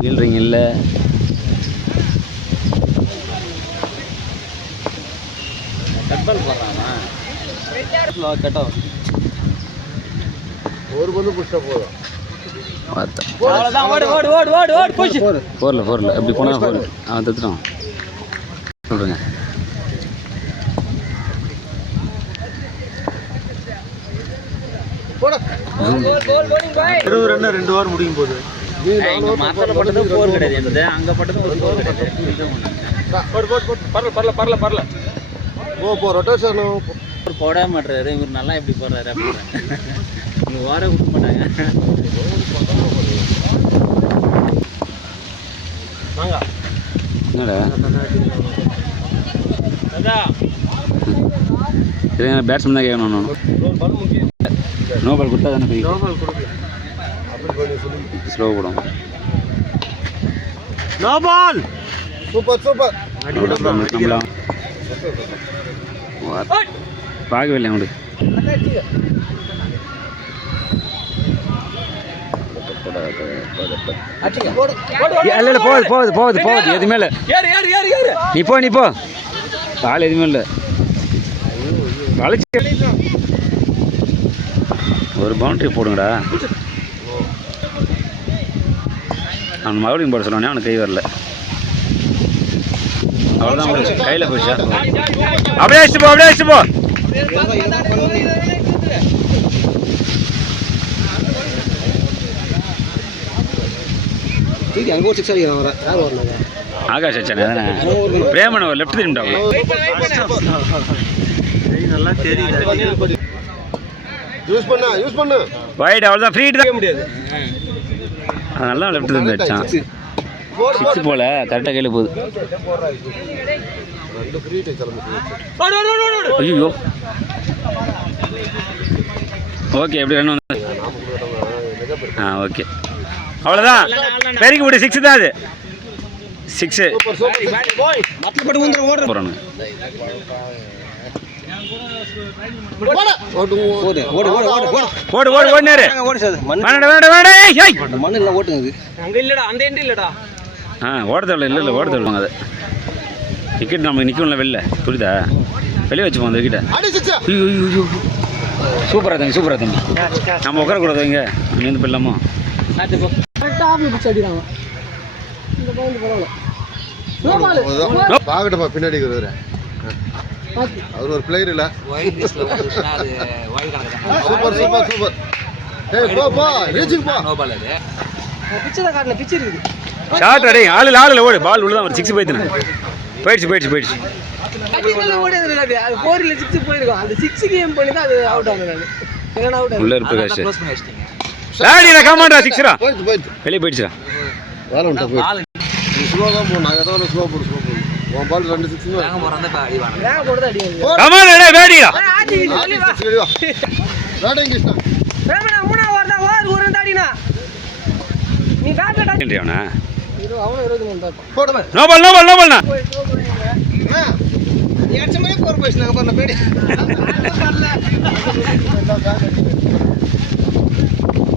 கீழ்றீங்க இல்லை ஒரு பந்து புஷ்டா போதும். போர்ல அப்படி போனா போர் அவன் தத்துட்டான் சொல்றேங்க. ரெண்டு வாரம் முடியும் போது போட மாட்டாரு இவர் நல்லா எப்படி போடுறாரு அப்படின்னு வார கொடுக்க மாட்டாங்க. பேட்ஸ்மேன் தான் கேட்கணும். நோபால் கொடுத்தா தானே ஸ்லோ போடும். நோபால் சூப்பர் பார்க்கவே இல்லை அவனுக்கு. போகுது எதுவுமே இல்லை. நீ போ கால் எதுவுமே இல்லை. ஒரு பவுண்டரி போடுங்கடா. அவன் மறுபடியும் போட சொன்னானே அவனுக்கு கை வரல. அவ்வளோதான் கையில் போயிடுச்சா. அப்படியே அடிச்சுட்டு போ ஆகாஷ் அச்சானே தானே பிரேமன் லெஃப்ட் திரும்பிட்டாங்க. நல்லா தெரியுது. யூஸ் பண்ணு வைட் அவ்வளோதான் ஃப்ரீ தான் முடியாது. அதனால தான் லெஃப்ட் இருந்து அடிச்சான். 6 போல கரெக்டாக கையில் போகுது. ஐயோ ஓகே எப்படி ரன் வந்து ஓகே அவ்வளோதான். பெருக்கி விடு 6 தான் அது 6 போகிறானு. ஓட தள்ளுவாங்க அதை. டிக்கெட் நம்ம நிற்கணும்ல வெளில புரியுதா. வெளியே வச்சுப்போம் அந்த விக்கெட்டை. சூப்பராக தம்பி நம்ம உட்காரக்கூடாது இங்கே அங்கேருந்து போயிடலாமா. பாக்கட்டப்பா பின்னாடி அவர் ஒரு பிளேயர் இல்ல. சூப்பர் ஷாட் அடி ஆளு ஓடு பால் உள்ளதான் ஒரு 6 போயிடுச்சு. உள்ள இருக்கு வெளியே போயிடுச்சா. நோபால்